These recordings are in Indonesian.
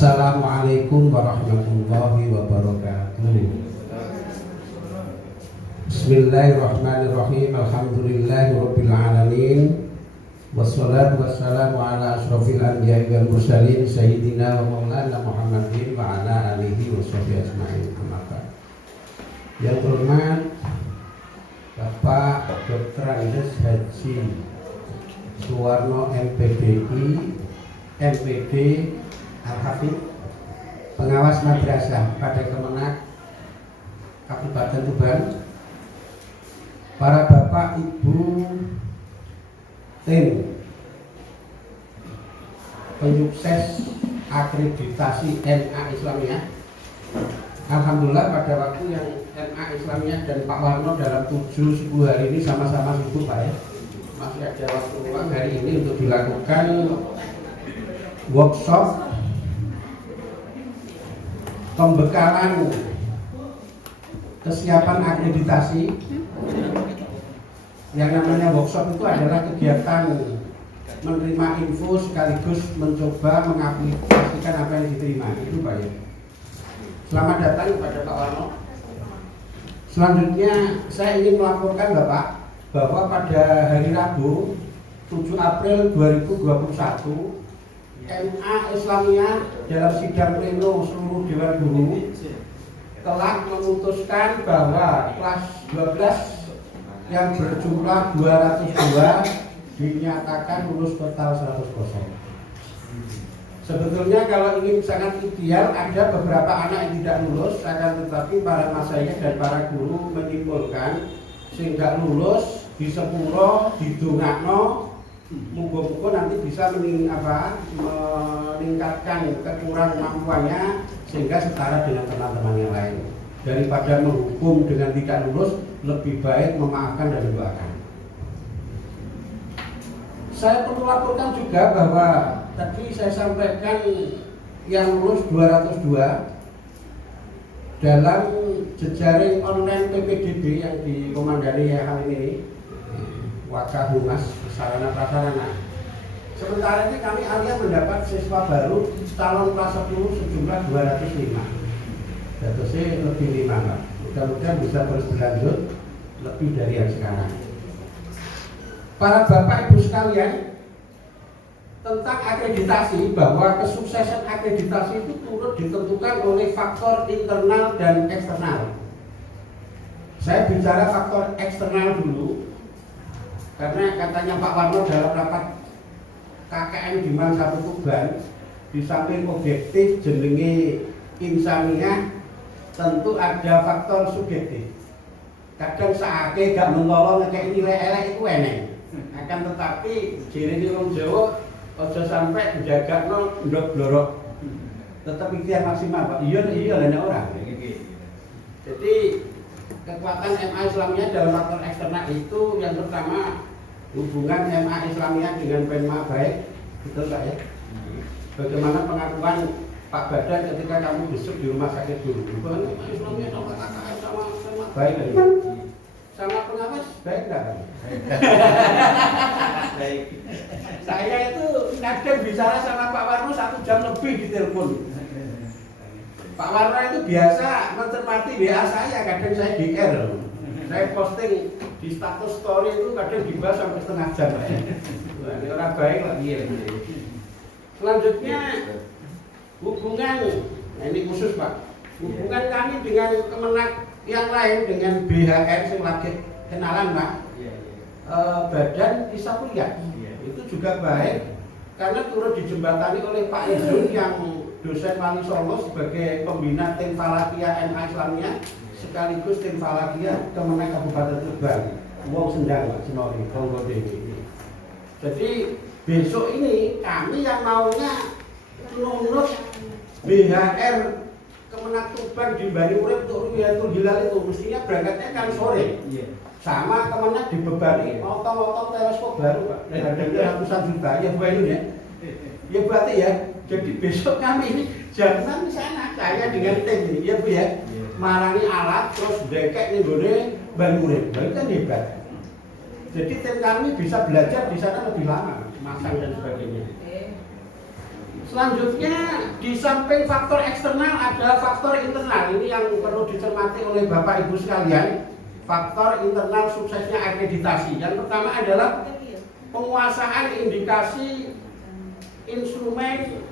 Assalamualaikum warahmatullahi wabarakatuh. Bismillahirrahmanirrahim. Alhamdulillahirabbil alamin. Wassalatu wassalamu ala asyrofil anbiya'i wal mursalin sayyidina wa maulana Muhammadin wa ala alihi washabihi ajma'in. Yang terhormat Bapak Dr. Andes Haji Suwarno MPDI MPD Al-Hafidh, pengawas madrasah pada Kemenak Kabupaten Tuban, para bapak ibu tim penyukses akreditasi MA Islamiyah. Alhamdulillah pada waktu yang MA Islamiyah dan Pak Warno dalam 7-10 hari ini sama-sama sibuk Pak ya. Masih ada waktu luang hari ini untuk dilakukan workshop pembekalan kesiapan akreditasi. Yang namanya workshop itu adalah kegiatan menerima info sekaligus mencoba mengaplikasikan apa yang diterima. Itu Pak ya. Selamat datang kepada Pak Warno. Selanjutnya saya ingin melaporkan Bapak bahwa pada hari Rabu 7 April 2021 MA Islamiyah dalam sidang pleno seluruh Dewan Guru telah memutuskan bahwa kelas 12 yang berjumlah 202 dinyatakan lulus total 100%. Sebetulnya kalau ini sangat ideal, ada beberapa anak yang tidak lulus, akan tetapi para masyayikh dan para guru menyimpulkan sehingga lulus di sepuro didongakno muga-muga nanti bisa meningkatkan kekurang mampuannya sehingga setara dengan teman-teman yang lain. Daripada menghukum dengan tidak lulus, lebih baik memaafkan dan mendoakan. Saya perlu laporkan juga bahwa tadi saya sampaikan yang lulus 202 dalam jejaring online PPDB yang dikomandani hal ini Wakah Humas Sarana Prasarana. Sementara ini kami akhirnya mendapat siswa baru calon kelas 10 sejumlah 205. Jatuhnya lebih 5 Pak. Mudah-mudahan bisa terus berlanjut lebih dari yang sekarang. Para bapak ibu sekalian, tentang akreditasi, bahwa kesuksesan akreditasi itu turut ditentukan oleh faktor internal dan eksternal. Saya bicara faktor eksternal dulu, karena katanya Pak Warno dalam rapat KKN di Mangsa Tuban, di samping objektif jenenge insaniah, tentu ada faktor subjektif. Kadang saake gak mentolo ngekek nilai elek itu enek. Akan tetapi jirine wong Jawa aja sampai njagakno ndok blorok. Tetap ikhtiar maksimal, Pak. Iya lan ora. Jadi kekuatan MA Islamiyah dalam faktor eksternal itu yang pertama hubungan MA Islamiyah dengan Penma baik, betul Pak ya? Bagaimana pengakuan Pak Badan ketika kamu besok di rumah sakit dulu? MA Islamiyah sama KKN sama Penma baik kan? Sama pengawas baik enggak kan? Baik. Saya itu kadang bicara sama Pak Warno 1 jam lebih di telepon. Pak Warno itu biasa mencermati WA saya, kadang saya DR. Saya posting di status story itu kadang dibahas sampai setengah jam. Ini orang baik lah dia. Selanjutnya hubungan, nah ini khusus Pak, hubungan kami dengan Kemenak yang lain dengan BHN yang lagi kenalan Pak, Badan Isa Kuliah itu juga baik karena turut dijembatani oleh Pak Izun yang dosen Wali Songo sebagai pembina tim Falakiyah MA Islamiyah sekaligus tim Falakiyah Kemenak Kabupaten Tuban. Wong Sendang Pak Senori Tonggo Dewi. Jadi besok ini kami yang maunya lulus BHR Kemenak Tuban di Bani Urip untuk Ruyatul Hilal itu mestinya berangkatnya kan sore. Sama Kemenak dibebani otong-otong teleskop baru Pak. Harganya ratusan juta ya Bu ini ya. Ya berarti ya. Jadi besok kami ini jangan di sana saya dengan tim ini ya Bu ya. Marani alat terus dekek nih gone Bani Urip. Itu kan hebat. Jadi tim kami bisa belajar di sana lebih lama, masang dan sebagainya. Selanjutnya di samping faktor eksternal ada faktor internal. Ini yang perlu dicermati oleh Bapak Ibu sekalian. Faktor internal suksesnya akreditasi. Yang pertama adalah penguasaan indikasi instrumen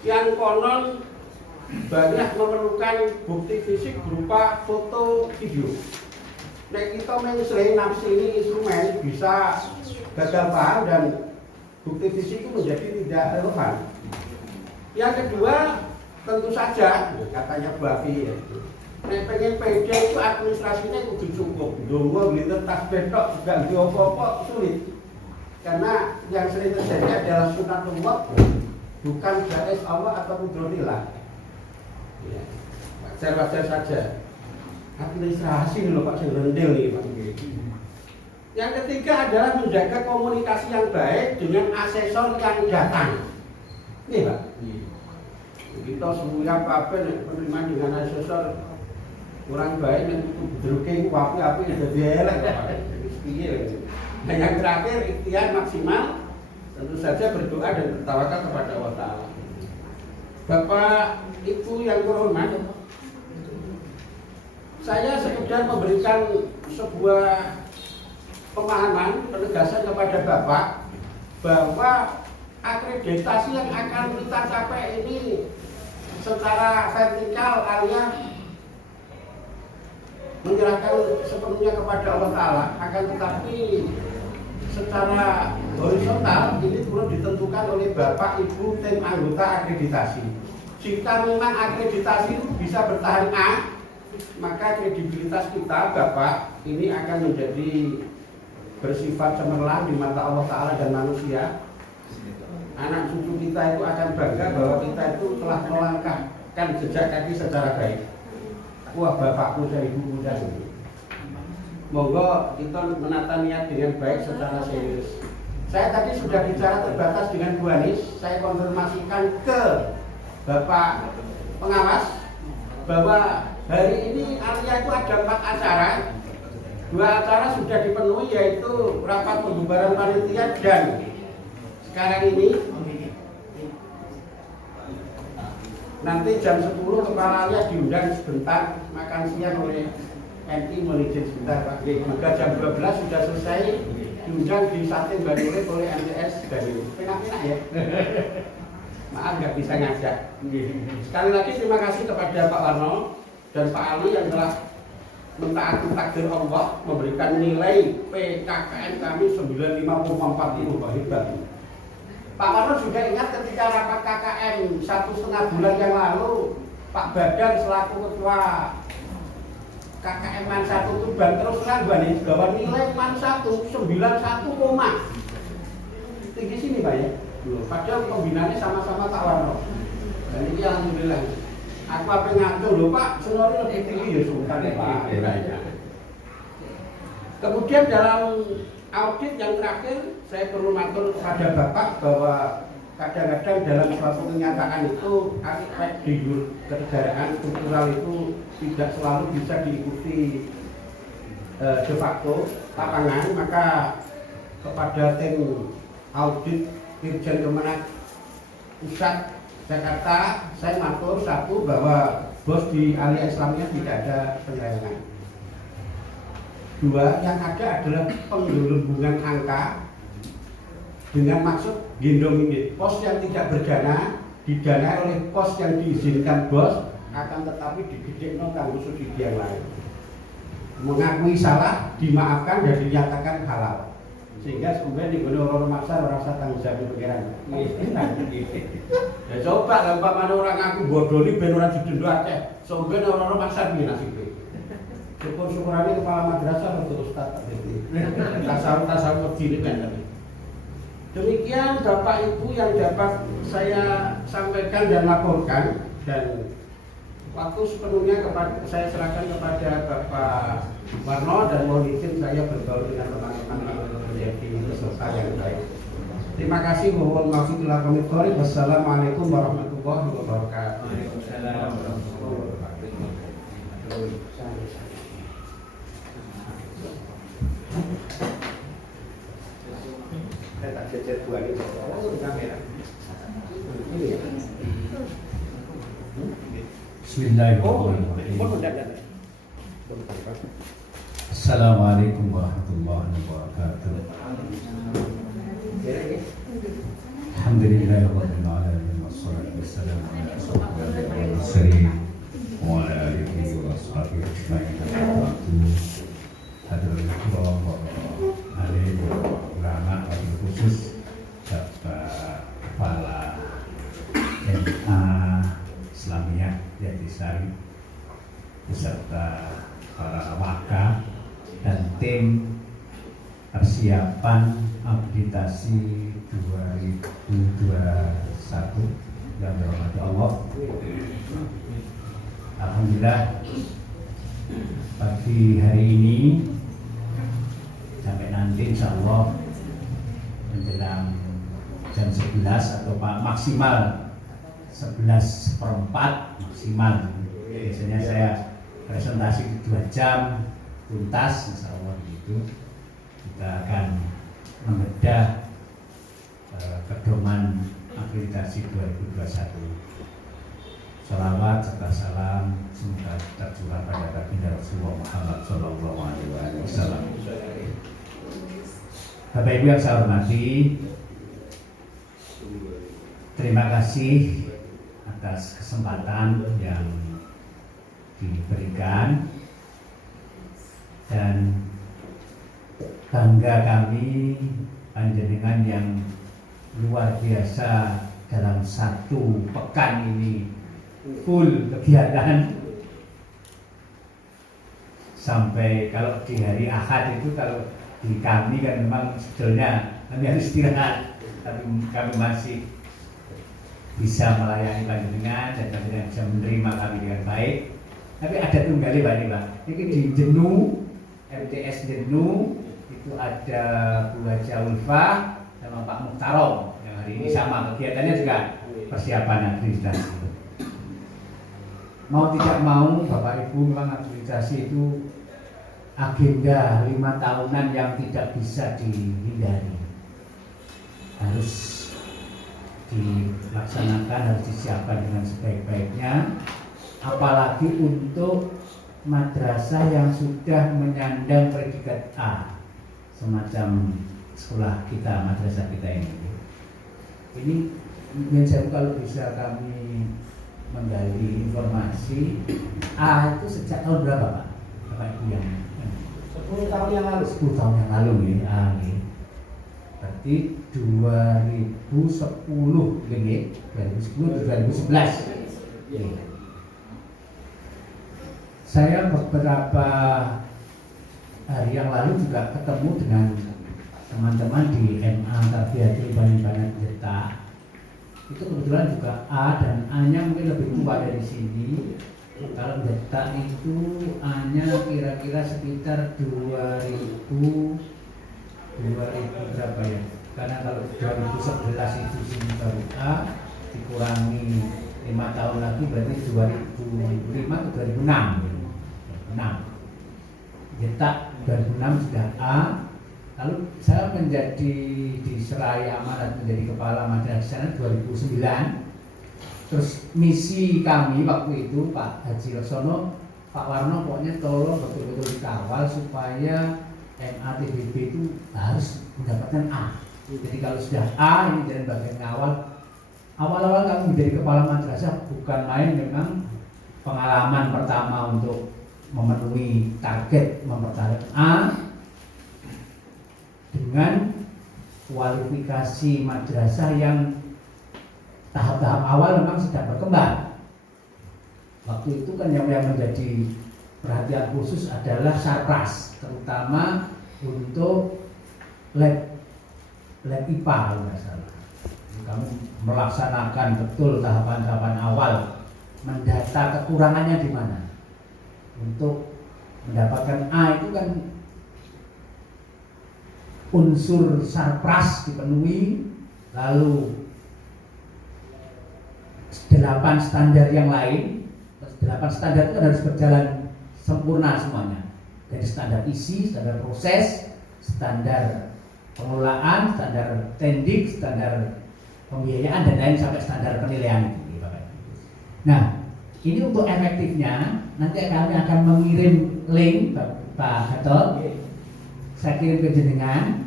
yang konon banyak memerlukan bukti fisik berupa foto video. Nah, kita menguasai nafsi ini instrumen bisa gagal paham dan bukti fisik itu menjadi tidak relevan. Yang kedua, tentu saja katanya Bafi, nek pengen PD itu administrasinya kudu cukup. Dongo gitu tas betok juga diopo-opo sulit. Karena yang sering terjadi adalah sunatullah, bukan jais Allah atau kudrotillah. Ya, wajar-wajar saja. Administrasi loh Pak, sing rendil nih Pak. Yang ketiga adalah menjaga komunikasi yang baik dengan asesor yang datang. Ini Pak. Kita semua apa penerima dengan asesor kurang baik yang itu bedruking api-api jadi elek Pak. Nah, yang terakhir ikhtiar maksimal, tentu saja berdoa dan bertawakal kepada Allah Ta'ala. Bapak Ibu yang terhormat, saya sekedar memberikan sebuah pemahaman, penegasan kepada Bapak bahwa akreditasi yang akan kita capai ini secara vertikal alias menyerahkan sepenuhnya kepada Allah Ta'ala, akan tetapi secara horizontal ini perlu ditentukan oleh Bapak Ibu tim anggota akreditasi. Jika memang akreditasi itu bisa bertahan A, maka kredibilitas kita Bapak ini akan menjadi bersifat cemerlang di mata Allah Ta'ala dan manusia. Anak cucu kita itu akan bangga bahwa kita itu telah melangkahkan jejak kaki secara baik. Wah, bapakku dari ibuku dan monggo kita menata niat dengan baik secara serius. Saya tadi sudah bicara terbatas dengan Bu Anis. Saya konfirmasikan ke Bapak pengawas bahwa hari ini Alia itu ada 4 acara. 2 acara sudah dipenuhi, yaitu rapat pembubaran panitia dan sekarang ini nanti jam 10 Kepala Alia diundang sebentar makan siang oleh NI, mohon izin sebentar Pak. Juga jam 12 sudah selesai diundang di Sate Banure oleh MTS Banure. Penak-penak ya. Maaf nggak bisa ngajak. Sekali lagi terima kasih kepada Pak Warno dan Pak Ali yang telah mentaati takdir Allah, memberikan nilai PKKM kami 9,54 Pak, hebat. Pak Warno juga ingat ketika rapat KKM 1,5 bulan yang lalu, Pak Badar selaku ketua KKM Man 1 Tuban terus terang bahwa nilai Man 1 91, tinggi sini Pak ya. Padahal pembinaannya sama-sama Pak Warno. Dan ini alhamdulillah. Aku apa ngatur lho Pak, senori lebih tinggi ya sultan Pak. Kemudian dalam audit yang terakhir, saya perlu matur kepada Bapak bahwa kadang-kadang dalam suatu kenyataan itu aspek di kenegaraan kultural itu tidak selalu bisa diikuti de facto lapangan. Maka kepada tim audit Dirjen Kemenak Pusat Jakarta, saya matur satu bahwa bos di Alia Islamnya tidak ada penyelewengan. 2, yang ada adalah penggelembungan angka dengan maksud gendong ini. Pos yang tidak berdana didanai oleh pos yang diizinkan bos, akan tetapi digedekno kanggo subsidi yang lain. Mengakui salah, dimaafkan dan dinyatakan halal. Sehingga sebenarnya di orang maksa merasa tanggung jawab pengiran. Ya coba gampang mana orang aku bodoh ini ben orang didendo akeh. Sebenarnya orang maksa piye nasibe. Syukur-syukurane kepala madrasah atau ustaz tadi. Tasawuf diri kan. Demikian Bapak Ibu yang dapat saya sampaikan dan laporkan, dan waktu sepenuhnya saya serahkan kepada Bapak Warno dan mohon izin saya bergaul dengan teman-teman menjadi peserta yang baik. Terima kasih. Mohon maaf bila kami korek. Wassalamualaikum warahmatullahi wabarakatuh. Waalaikumsalam warahmatullahi wabarakatuh. Saya tak jejer buah ini. Oh, kamera. Bismillahirrahmanirrahim. Assalamualaikum warahmatullahi wabarakatuh. Alhamdulillahirabbil alamin wassalatu wassalamu ala asyrofil mursalin wa ala alihi wa sahbihi ajma'in. Hadirin kiram wa alim ulama wabil khusus Bapak Kepala MA Islamiyah Jatisari beserta para waka dan tim persiapan akreditasi 2021 yang dirahmati Allah. Alhamdulillah pagi hari ini sampai nanti insya Allah menjelang jam 11 atau maksimal 11:04 maksimal. Biasanya saya presentasi 2 jam tuntas, insya Allah begitu. Kita akan membedah pedoman akreditasi 2021. Salawat serta salam semoga tercurah pada baginda Rasulullah Muhammad Sallallahu Alaihi Wasallam. Bapak Ibu yang saya hormati, terima kasih atas kesempatan yang diberikan dan bangga kami panjenengan yang luar biasa dalam 1 pekan ini full kegiatan sampai kalau di hari Ahad itu kalau di kami kan memang sebetulnya kami harus istirahat, tapi kami masih bisa melayani panjenengan dan panjenengan bisa menerima kami dengan baik. Tapi ada tunggali Pak, ini di Jenu, MTS Jenu itu ada Bu Haja Ulfah sama Pak Mukhtarom yang hari ini sama kegiatannya juga persiapan akreditasi. Mau tidak mau Bapak Ibu memang akreditasi itu agenda 5 tahunan yang tidak bisa dihindari, harus dilaksanakan, harus disiapkan dengan sebaik-baiknya, apalagi untuk madrasah yang sudah menyandang predikat A semacam sekolah kita, madrasah kita ini. Ini saya kalau bisa kami menggali informasi, A itu sejak tahun berapa Pak? Bapak Ibu yang 10 tahun yang lalu. 10 tahun yang lalu nih, A nih. Berarti 2010 ini, 2010 2011. Saya beberapa hari yang lalu juga ketemu dengan teman-teman di MA Tarbiyatul Banat Jeta. Itu kebetulan juga A dan A-nya mungkin lebih tua dari sini. Kalau Jeta itu A-nya kira-kira sekitar 2000 berapa ya? Karena kalau 2011 itu sini baru A, dikurangi 5 tahun lagi berarti 2005 ke 2006. 6. Jeta 2006 sudah A. Lalu saya menjadi diserai amanat menjadi kepala madrasah di sana 2009. Terus misi kami waktu itu Pak Haji Laksono, Pak Warno pokoknya tolong betul-betul dikawal supaya MATBB itu harus mendapatkan A. Jadi kalau sudah A ini dari bagian awal. Awal-awal kami menjadi kepala madrasah bukan main, memang pengalaman pertama untuk memenuhi target mempertahankan A dengan kualifikasi madrasah yang tahap-tahap awal memang sedang berkembang. Waktu itu kan yang menjadi perhatian khusus adalah sarpras, terutama untuk lab IPA kalau nggak salah. Kami melaksanakan betul tahapan-tahapan awal, mendata kekurangannya di mana. Untuk mendapatkan A itu kan unsur sarpras dipenuhi, lalu 8 standar yang lain. 8 standar itu kan harus berjalan sempurna semuanya. Dari standar isi, standar proses, standar pengelolaan, standar tendik, standar pembiayaan dan lain sampai standar penilaian itu, Bapak. Nah, ini untuk efektifnya nanti kami akan mengirim link Pak Gatot. Saya kirim ke jenengan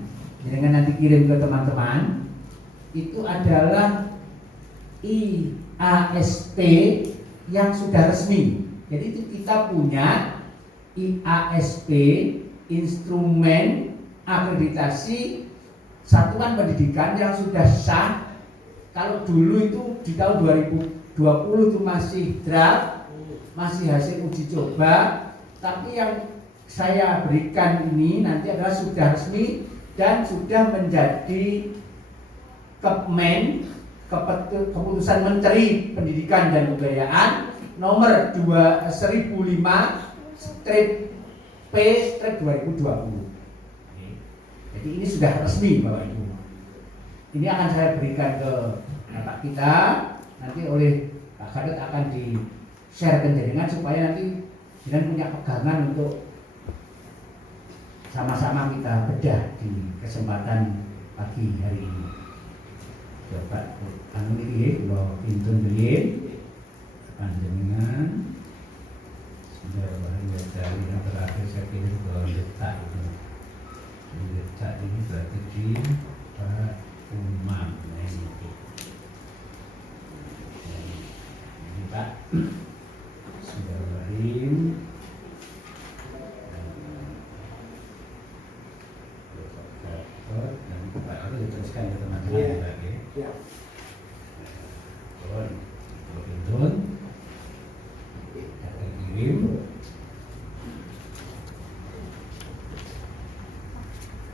nanti kirim ke teman-teman. Itu adalah IASP yang sudah resmi. Jadi itu kita punya IASP, instrumen akreditasi satuan pendidikan yang sudah sah. Kalau dulu itu di tahun 2020 itu masih draft, masih hasil uji coba, tapi yang saya berikan ini nanti adalah sudah resmi dan sudah menjadi keputusan Menteri Pendidikan dan Kebudayaan nomor 1005/P/2020. Jadi ini sudah resmi Bapak Ibu. Ini akan saya berikan ke Bapak kita, nanti oleh Pak Gatot akan di-share ke jaringan supaya nanti jenengan punya pegangan untuk sama-sama kita bedah di kesempatan pagi hari ini. Coba anu iki kula pintun nggih panjenengan sudah bahaya dari yang terakhir saya kirim ke letak ini. Letak ini berarti di Pak Umam ini Pak sudah Ibrahim dan Pak harus diteruskan ke teman-teman lagi. Ya. Betul. Kita kirim.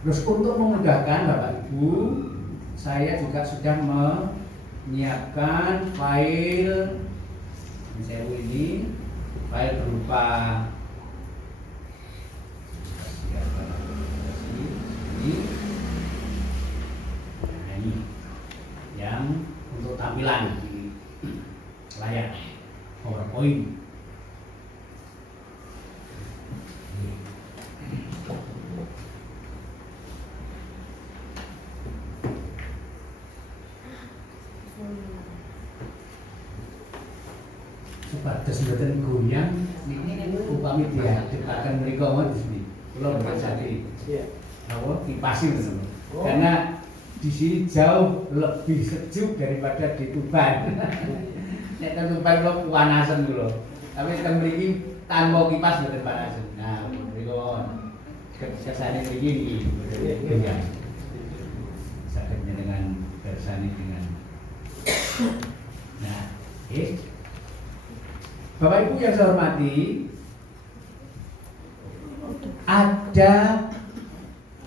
Terus untuk memudahkan Bapak Ibu, saya juga sudah menyiapkan file ini, file berupa ini yang untuk tampilan di layar PowerPoint. Sebatas mboten goyang niki upami diadepaken mriku mawon di sini. Kula mboten sakit. Iya. Apa dipasi ngono. Karena di sini jauh lebih sejuk daripada di Tuban. Nek teng Tuban kok panasan lho. Tapi teng mriki tanpa kipas mboten panasan. Nah, mriku kersane mriki niki. Iya. Saged dengan kersane dengan nah, Bapak Ibu yang saya hormati, ada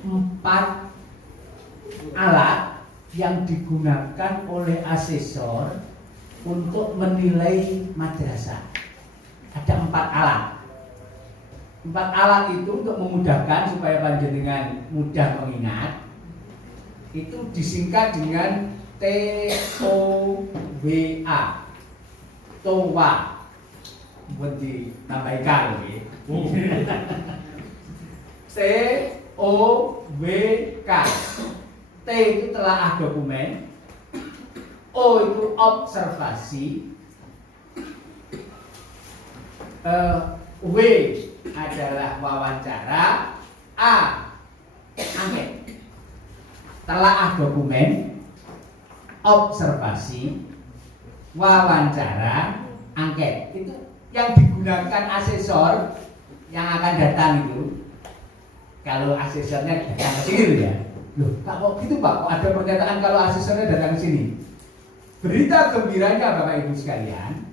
4 alat yang digunakan oleh asesor untuk menilai madrasah. Ada 4 alat. 4 alat itu untuk memudahkan supaya panjenengan mudah mengingat. Itu disingkat dengan TOWA. TOWA. Buat ditambahkan ya. TOWK. T itu telaah dokumen, O itu observasi, W adalah wawancara, A angket. Telaah dokumen, observasi, wawancara, angket. Itu yang digunakan asesor yang akan datang itu. Kalau asesornya datang ke sini ya. Loh, kok gitu Pak? Kok ada pernyataan kalau asesornya datang ke sini? Berita gembiranya Bapak Ibu sekalian,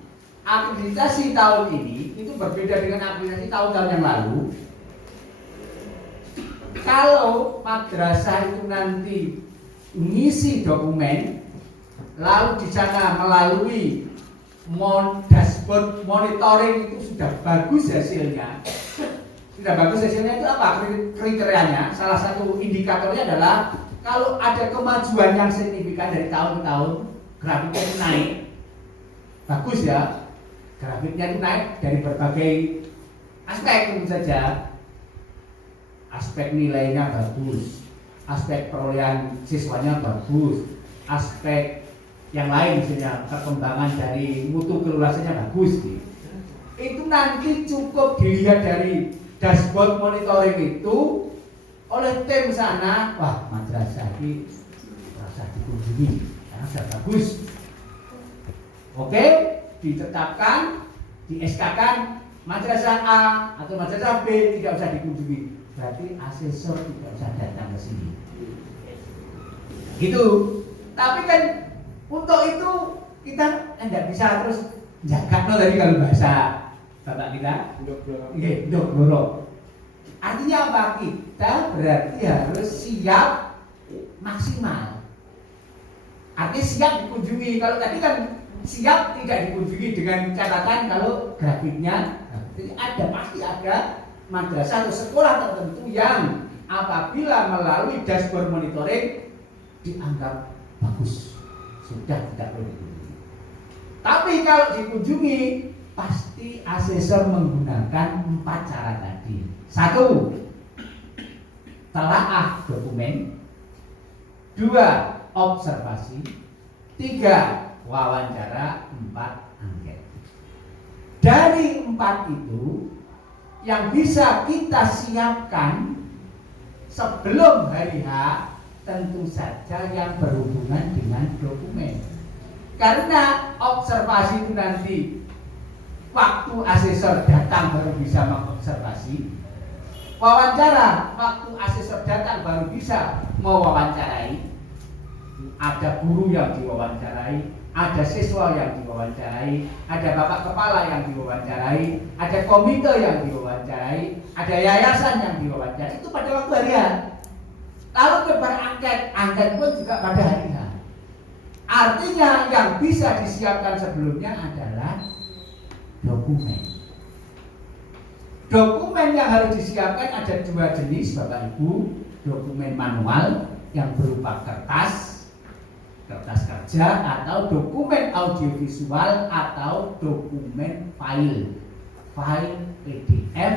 akreditasi tahun ini itu berbeda dengan akreditasi tahun-tahun yang lalu. Kalau madrasah itu nanti mengisi dokumen, lalu di sana melalui dashboard monitoring itu sudah bagus hasilnya. Sudah bagus hasilnya itu apa? Kriterianya, salah satu indikatornya adalah kalau ada kemajuan yang signifikan dari tahun ke tahun, grafiknya itu naik. Bagus ya, grafiknya itu naik dari berbagai aspek tentu saja. Aspek nilainya bagus, aspek perolehan siswanya bagus, aspek yang lain misalnya perkembangan dari mutu kelurasannya bagus gitu. Itu nanti cukup dilihat dari dashboard monitoring itu oleh tim sana, wah madrasah ini merasa dikunjungi karena sudah bagus. Oke, ditetapkan, di SK-kan madrasah A atau madrasah B tidak usah dikunjungi. Berarti asesor tidak usah datang ke sini. Gitu. Tapi kan untuk itu kita tidak bisa terus jaga tadi kalau bahasa bapak kita. Iya, dorong. Artinya apa? Kita berarti harus siap maksimal. Artinya siap dikunjungi. Kalau tadi kan siap tidak dikunjungi dengan catatan kalau grafiknya. Jadi pasti ada madrasah atau sekolah tertentu yang apabila melalui dashboard monitoring dianggap bagus, sudah tidak perlu dikunjungi. Tapi kalau dikunjungi pasti asesor menggunakan 4 cara tadi. 1. Telaah dokumen. 2. Observasi. 3. Wawancara. 4. Angket. Dari 4 itu yang bisa kita siapkan sebelum hari H tentu saja yang berhubungan dengan dokumen. Karena observasi itu nanti waktu asesor datang baru bisa mengobservasi. Wawancara, waktu asesor datang baru bisa mewawancarai. Ada guru yang diwawancarai, ada siswa yang diwawancarai, ada bapak kepala yang diwawancarai, ada komite yang diwawancarai, ada yayasan yang diwawancarai. Itu pada waktu harian. Lalu kebar angket pun juga pada hari H. Artinya yang bisa disiapkan sebelumnya adalah dokumen. Dokumen yang harus disiapkan ada 2 jenis Bapak Ibu. Dokumen manual yang berupa kertas kerja, atau dokumen audiovisual atau dokumen file PDF,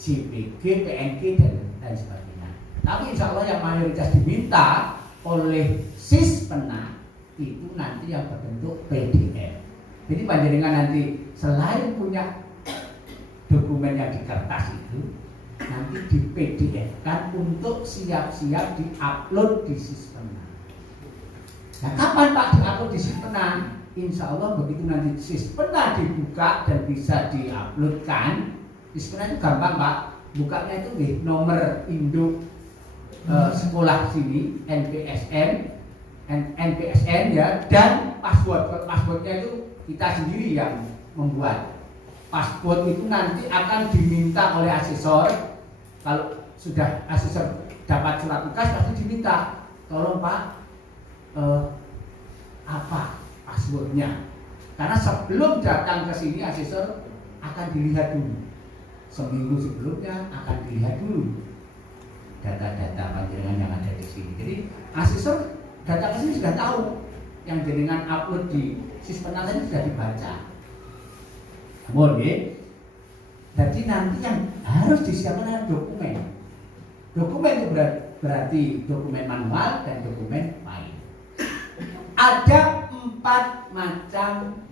JPG, PNG dan lain sebagainya. Tapi insya Allah yang mayoritas diminta oleh Sispena itu nanti yang berbentuk PDF. Jadi panjenengan nanti selain punya dokumen yang di kertas itu, nanti di PDF kan untuk siap-siap diupload di Sispena. Nah, kapan Pak diupload di Sispena? Insya Allah begitu nanti Sispena dibuka dan bisa diuploadkan. Sispena itu gampang Pak, bukanya itu nih nomor induk sekolah sini, NPSN ya, dan passwordnya itu kita sendiri yang membuat. Password itu nanti akan diminta oleh asesor. Kalau sudah asesor dapat surat tugas pasti diminta, tolong Pak apa passwordnya, karena sebelum datang ke sini asesor akan dilihat dulu, seminggu sebelumnya akan dilihat dulu data-data panjenengan yang ada di sini. Jadi asesor datang ke sini sudah tahu yang jenengan upload di Sispena tadi sudah dibaca. Namun jadi nanti yang harus disiapkan adalah dokumen. Dokumen itu berarti dokumen manual dan dokumen file. Ada 4 macam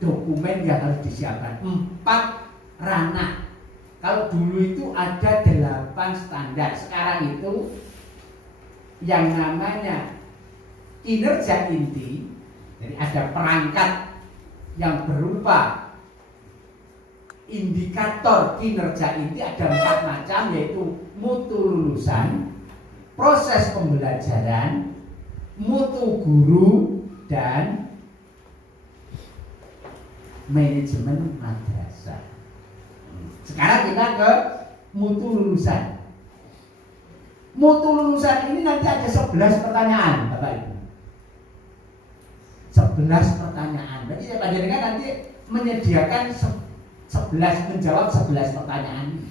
dokumen yang harus disiapkan. 4 ranah. Kalau dulu itu ada 8 standar. Sekarang itu yang namanya kinerja inti. Jadi ada perangkat yang berupa indikator kinerja inti, ada 4 macam, yaitu mutu lulusan, proses pembelajaran, mutu guru, dan manajemen madrasah. Sekarang kita ke mutu lulusan. Mutu lulusan ini nanti ada 11 pertanyaan Bapak Ibu. 11 pertanyaan. Berarti panjenengan nanti menyediakan 11, menjawab 11 pertanyaan.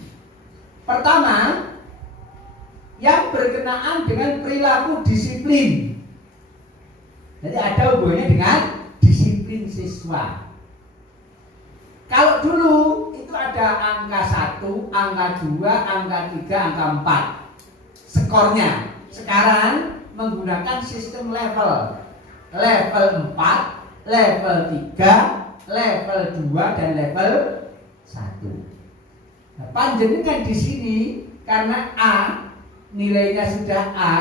Pertama, yang berkenaan dengan perilaku disiplin. Jadi ada hubungannya dengan disiplin siswa. Kalau dulu itu ada angka 1, angka 2, angka 3, angka 4 skornya. Sekarang menggunakan sistem level. Level 4, level 3, level 2 dan level 1. Nah, panjenengan di sini karena A nilainya sudah A,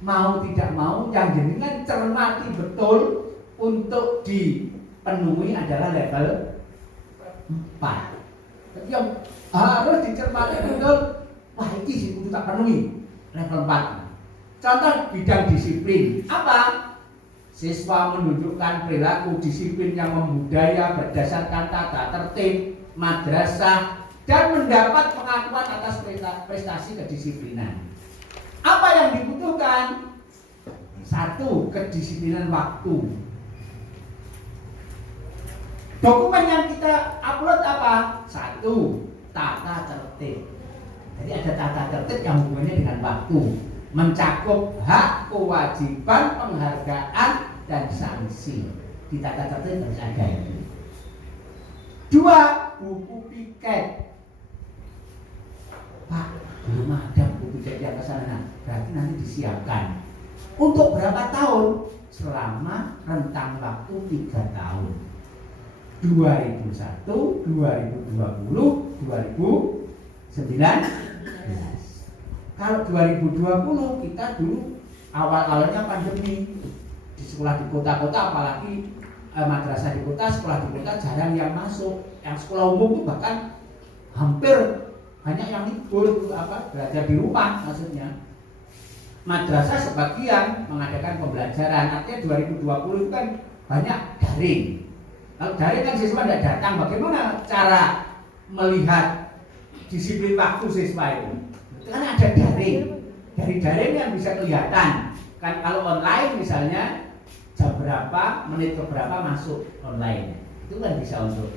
mau tidak mau yang jenengan cermati betul untuk dipenuhi adalah level 4. Yang harus dicermati betul, wah ini sih kudu tak penuhi level 4. Contoh bidang disiplin apa? Siswa menunjukkan perilaku disiplin yang membudaya berdasarkan tata tertib madrasah dan mendapat pengakuan atas prestasi kedisiplinan. Apa yang dibutuhkan? 1. Kedisiplinan waktu. Dokumen yang kita upload apa? 1. Tata tertib. Jadi ada tata tertib yang hubungannya dengan waktu, mencakup hak, kewajiban, penghargaan dan sanksi. Di tata tertib harus ada itu. 2. Buku piket. Pak, belum ada buku piket yang kesana. Berarti nanti disiapkan. Untuk berapa tahun? Selama rentang waktu 3 tahun. 2001, 2020, 2019. Kalau 2020 kita dulu awal-awalnya pandemi di sekolah di kota-kota, apalagi madrasah di kota, sekolah di kota jarang yang masuk. Yang sekolah umum itu bahkan hampir banyak yang libur, belajar di rumah maksudnya. Madrasah sebagian mengadakan pembelajaran, artinya 2020 itu kan banyak daring. Kalau daring kan siswa tidak datang, bagaimana cara melihat disiplin waktu siswa itu? Itu kan ada daring. Dari daring yang bisa kelihatan. Kan kalau online misalnya jam berapa, menit ke berapa masuk online. Itu kan bisa untuk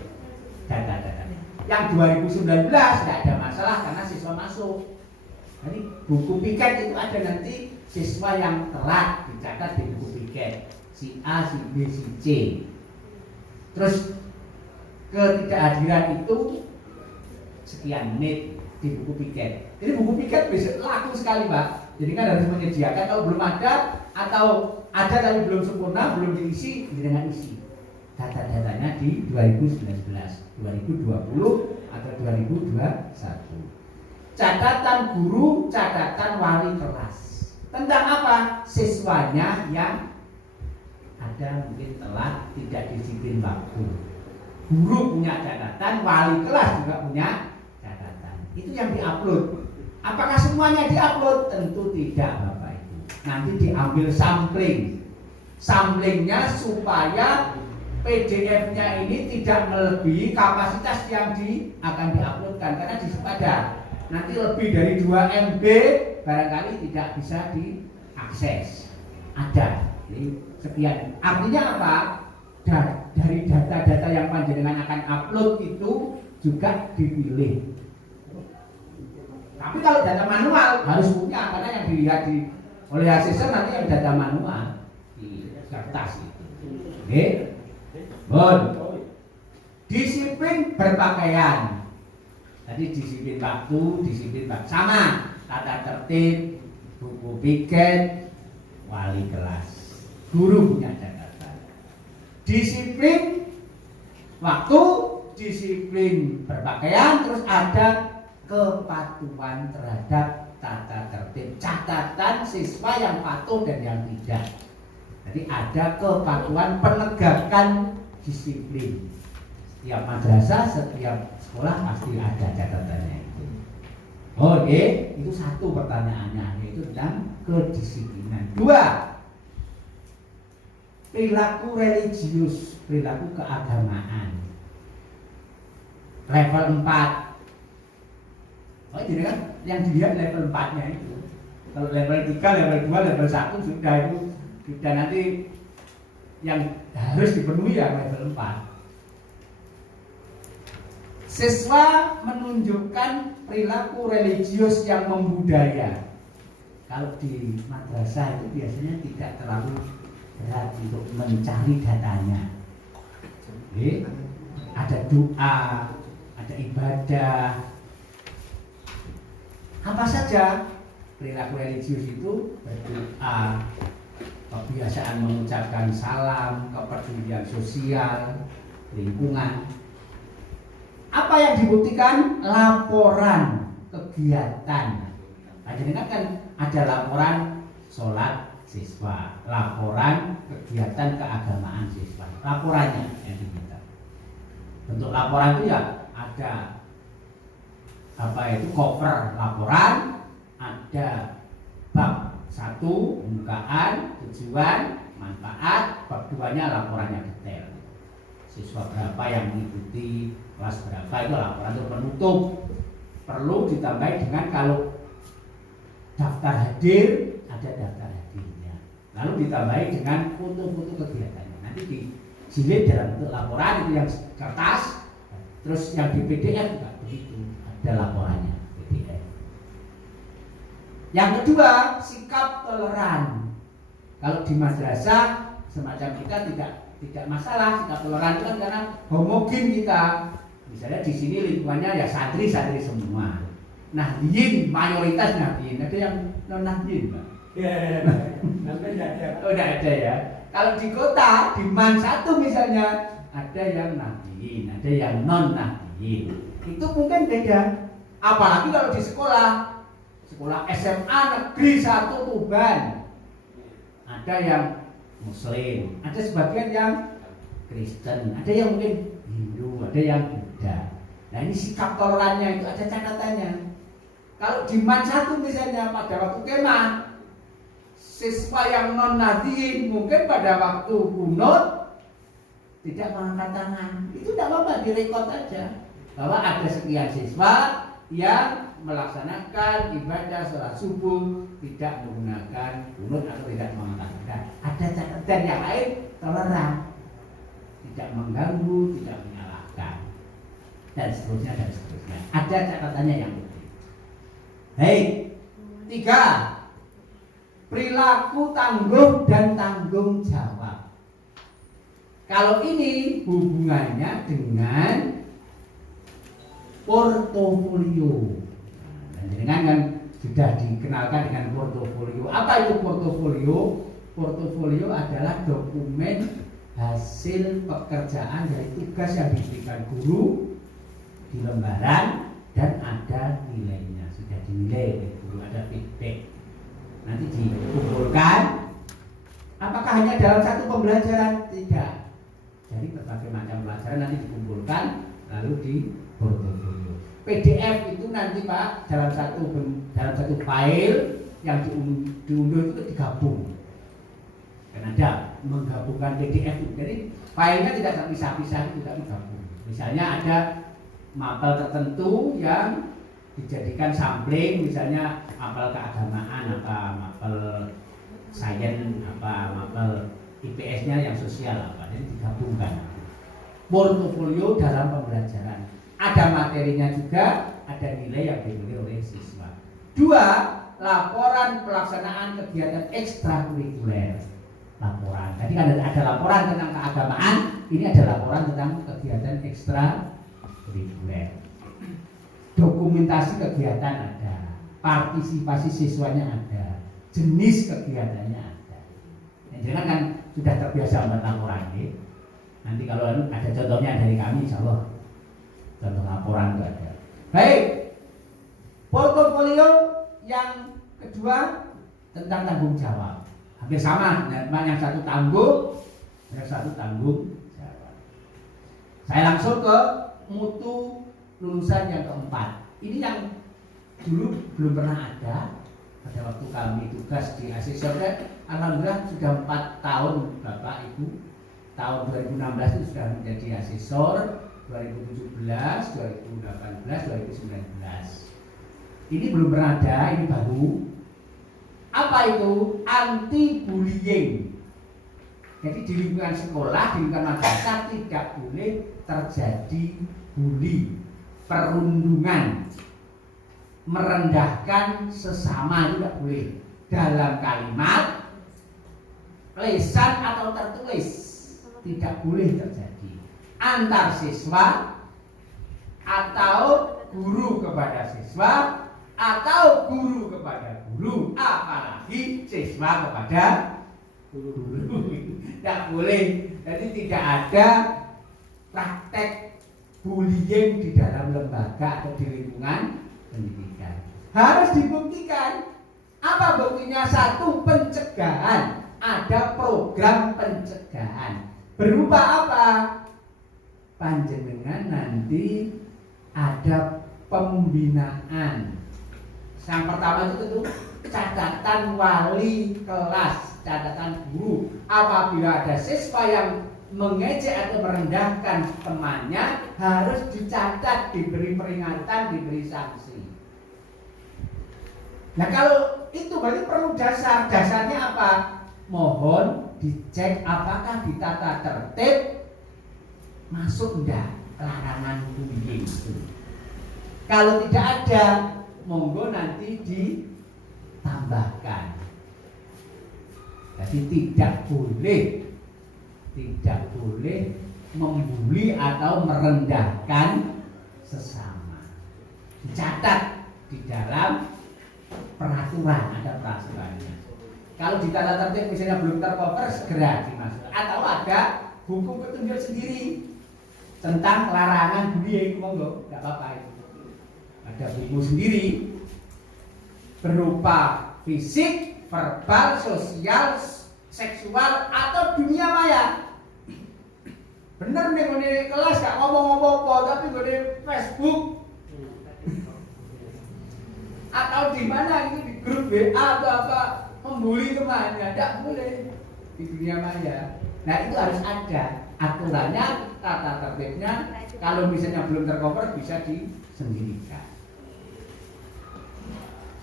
data-datanya. Yang 2019 tidak ada masalah karena siswa masuk. Jadi buku piket itu ada nanti siswa yang telat dicatat di buku piket. Si A, si B, si C. Terus ketidakhadiran itu sekian menit di buku piket. Jadi buku piket bisa laku sekali, Pak. Jadi kan harus menyediakan, kalau belum ada atau ada tapi belum sempurna, belum diisi, dengan isi data-datanya di 2019, 2020 atau 2021. Catatan guru, catatan wali kelas. Tentang apa? Siswanya yang ada mungkin telat, tidak disiplin waktu. Guru punya catatan, wali kelas juga punya catatan. Itu yang diupload. Apakah semuanya diupload? Tentu tidak, Bapak Ibu. Nanti diambil sampling. Samplingnya supaya PDF-nya ini tidak melebihi kapasitas yang akan diuploadkan, karena di situ ada nanti lebih dari 2 MB barangkali tidak bisa diakses. Ada. Jadi sekian. Artinya apa? Dari data-data yang panjenengan akan upload itu juga dipilih. Tapi kalau data manual harus punya, karena yang dilihat oleh asesor nanti yang data manual di kertas itu. Oke? Bon. Disiplin berpakaian. Tadi disiplin waktu, disiplin sama, tata tertib, buku piket, wali kelas, guru punya catatan. Disiplin waktu, disiplin berpakaian, terus ada kepatuhan terhadap tata tertib, catatan siswa yang patuh dan yang tidak. Jadi ada kepatuhan penegakan disiplin. Setiap madrasah, setiap sekolah pasti ada catatannya itu. Oke, itu satu pertanyaannya, yaitu tentang kedisiplinan. 2. Perilaku religius, perilaku keagamaan. Level 4. Oh, jadi kan yang dilihat level 4-nya itu. Kalau level 3, level 2, level 1 sudah itu sudah nanti yang harus dipenuhi ya level 4. Siswa menunjukkan perilaku religius yang membudaya. Kalau di madrasah itu biasanya tidak terlalu berat untuk mencari datanya. Jadi, ada doa, ada ibadah. Apa saja? perilaku religius itu berdoa, kebiasaan mengucapkan salam, kepedulian sosial, lingkungan. Apa yang dibuktikan? Laporan kegiatan. Nah, jadi kan ada laporan sholat siswa, laporan kegiatan keagamaan siswa, laporannya yang diminta. Bentuk laporan itu ya ada cover laporan, ada bab 1 pembukaan, tujuan, manfaat, bab 2-nya laporannya detail. Siswa berapa yang mengikuti, kelas berapa, itu laporan itu penutup. Perlu ditambahi dengan kalau daftar hadir, ada daftar hadirnya. Lalu ditambahi dengan foto-foto kegiatannya. Nanti dijilid dalam bentuk laporan, itu yang kertas. Terus yang di PDF juga begitu, ada laporannya PDF. Yang kedua, sikap toleran. Kalau di madrasah semacam kita tidak masalah sikap toleran itu kan karena homogen kita. Misalnya di sini lingkungannya ya santri semua. Nahdiyin mayoritas nahdiyin, ada yang non nahdiyin, Pak? Ya, sampai tidak ada. Oh, tidak ada ya. Kalau di kota, di Man 1 misalnya, ada yang nahdiyin, ada yang non nahdiyin. Itu mungkin beda. Apalagi kalau di sekolah SMA Negeri 1 Tuban, ada yang Muslim, ada sebagian yang Kristen, ada yang mungkin Hindu, ada yang Buddha. Nah, ini sikap tolerannya itu ada catatannya. Kalau di Man 1 misalnya pada waktu kemah, siswa yang non nahdiyin mungkin pada waktu kunut tidak mengangkat tangan. Itu tidak apa-apa, direkod aja bahwa ada sekian siswa yang melaksanakan ibadah sholat subuh tidak menggunakan kunut atau tidak mengangkat tangan. Ada catatan yang lain, toleran, tidak mengganggu, tidak menyalahkan, dan seterusnya. Ada catatannya yang penting. Baik, 3, perilaku tangguh dan tanggung jawab. Kalau ini hubungannya dengan portofolio. Dan dengan kan sudah dikenalkan dengan portofolio. Apa itu portofolio? Portofolio adalah dokumen hasil pekerjaan dari tugas yang diberikan guru di lembaran dan ada nilainya, sudah dinilai oleh guru, ada feedback. Nanti dikumpulkan. Apakah hanya dalam satu pembelajaran? Tidak. Jadi berbagai macam pelajaran nanti dikumpulkan lalu di portofolio. PDF itu nanti Pak dalam satu file yang diunduh itu digabung. Dan ada menggabungkan PDF itu. Jadi filenya tidak terpisah-pisah, tidak digabung. Misalnya ada mapel tertentu yang dijadikan sampling, misalnya mapel keagamaan, apa mapel sains, apa mapel IPS-nya yang sosial apa. Jadi digabungkan. Portofolio dalam pembelajaran. Ada materinya juga, ada nilai yang dimiliki oleh siswa. 2, laporan pelaksanaan kegiatan ekstrakurikuler. Laporan. Tadi kan ada laporan tentang keagamaan, ini ada laporan tentang kegiatan ekstrakurikuler. Dokumentasi kegiatan ada, partisipasi siswanya ada, jenis kegiatannya ada. Jangan kan sudah terbiasa membuat laporan ini. Nanti kalau ada contohnya dari kami, insya Allah contoh laporan itu ada. Baik, portofolio yang kedua tentang tanggung jawab. Hampir sama, yang satu tanggung, yang satu tanggung jawab. Saya langsung ke mutu lulusan yang keempat. Ini yang dulu belum pernah ada. Pada waktu kami tugas di asesor, alhamdulillah sudah 4 tahun Bapak Ibu. Tahun 2016 itu sudah menjadi asesor, 2017, 2018, 2019. Ini belum pernah ada, ini baru. Apa itu? Anti bullying. Jadi di lingkungan sekolah, di lingkungan madrasah tidak boleh terjadi bully, perundungan, merendahkan sesama, tidak boleh dalam kalimat, lisan atau tertulis, tidak boleh terjadi antar siswa atau guru kepada siswa atau guru kepada guru, apalagi siswa kepada guru. Tidak boleh. Jadi tidak ada praktek bullying di dalam lembaga atau di lingkungan pendidikan. Harus dibuktikan. Apa buktinya? Satu, pencegahan. Ada program pencegahan. Berupa apa? Panjenengan nanti ada pembinaan. Yang pertama itu tentu catatan wali kelas, catatan guru. Apabila ada siswa yang mengejek atau merendahkan temannya, harus dicatat, diberi peringatan, diberi sanksi. Nah kalau itu berarti perlu dasar. Dasarnya apa? Mohon dicek apakah di tata tertib masuk enggak larangan bullying itu. Kalau tidak ada, monggo nanti ditambahkan. Jadi tidak boleh membuli atau merendahkan sesama. Dicatat di dalam peraturan, ada peraturannya. Kalau di tata tertib misalnya belum tercover, segera dimasukkan. Atau ada hukum petunjuk sendiri tentang larangan bullying, monggo, nggak apa-apa itu. Ada buku sendiri berupa fisik, verbal, sosial, seksual, atau dunia maya. Bener nih di kelas gak ngomong apa, tapi di Facebook atau di mana itu di grup WA atau apa membuli temannya, tidak boleh di dunia maya. Nah itu harus ada aturannya, tata tertibnya. Kalau misalnya belum tercover bisa disendirikan.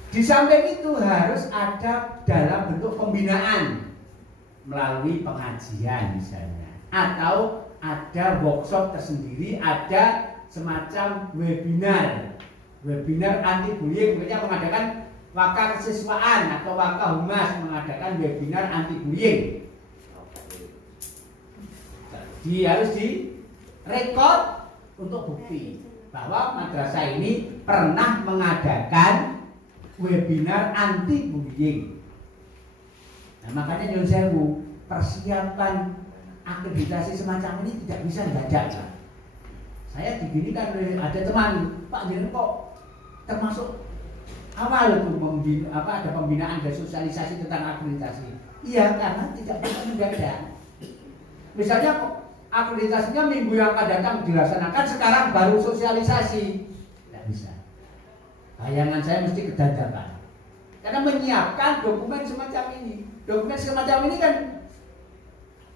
Di samping itu harus ada dalam bentuk pembinaan melalui pengajian misalnya, atau ada workshop tersendiri, ada semacam webinar anti bullying. Misalnya mengadakan waka kesiswaan atau waka humas mengadakan webinar anti bullying. Harus direkod untuk bukti bahwa madrasah ini pernah mengadakan webinar anti bullying. Nah, makanya nyuwun sewu, persiapan akreditasi semacam ini tidak bisa dadakan. Saya diginikan oleh ada teman, Pak Jeneng kok termasuk awal itu ada pembinaan dan sosialisasi tentang akreditasi. Iya, karena tidak bisa mendadak. Misalnya akreditasinya minggu yang akan datang dilaksanakan, sekarang baru sosialisasi, tidak bisa. Bayangan saya mesti kedadakan. Karena menyiapkan dokumen semacam ini. Dokumen semacam ini kan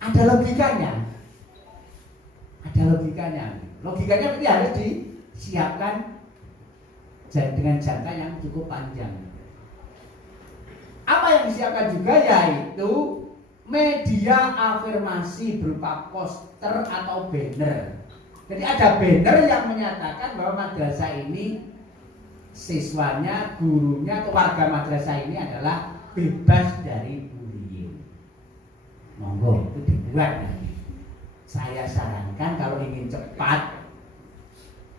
ada logikanya. Logikanya berarti harus disiapkan dengan jangka yang cukup panjang. Apa yang disiapkan juga yaitu media afirmasi berupa poster atau banner. Jadi ada banner yang menyatakan bahwa madrasah ini, siswanya, gurunya atau warga madrasah ini adalah bebas dari bullying. Monggo itu dibuat nanti. Saya sarankan kalau ingin cepat,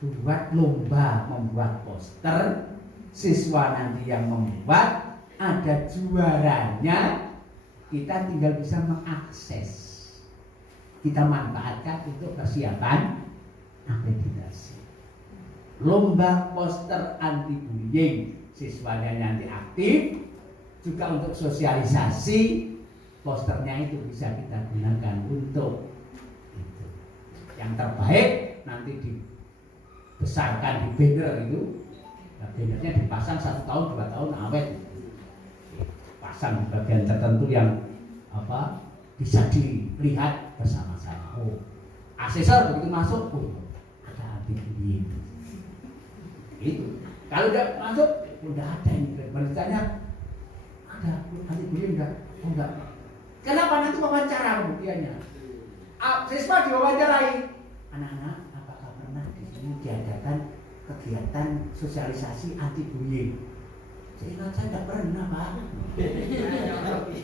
buat lomba membuat poster. Siswa nanti yang membuat, ada juaranya, kita tinggal bisa mengakses. Kita manfaatkan untuk persiapan akreditasi. Lomba poster anti bullying, siswanya nanti aktif. Juga untuk sosialisasi, posternya itu bisa kita gunakan untuk itu. Yang terbaik nanti dibesarkan di banner itu. Nah, bannernya dipasang 1 tahun 2 tahun awet. Pasang di bagian tertentu yang bisa dilihat bersama-sama. Oh, asesor begitu masuk, ada anti bullying. Itu. Kalau udah masuk, udah ada ini. Beritanya ada anti bullying enggak? Oh, enggak. Kenapa? Nanti wawancara pembuktiannya. Siswa diwawancarai. Anak-anak, apakah pernah di sini diadakan kegiatan sosialisasi anti bullying? Jadi saya tidak pernah, Pak.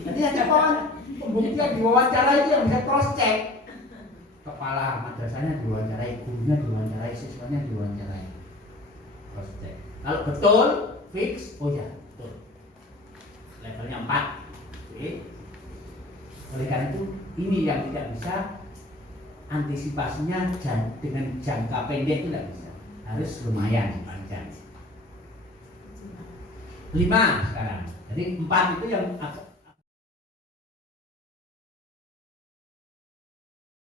Jadi ada pembuktian diwawancara itu yang bisa cross check. Kepala madrasahnya diwawancarai, gurunya diwawancarai, siswanya diwawancarai. Cross check. Kalau betul fix, oh ya, betul. Levelnya 4. Oke. Oleh karena itu, ini yang tidak bisa antisipasinya dengan jangka pendek itu tidak bisa. Harus lumayan panjang. 5 sekarang. Jadi 4 itu yang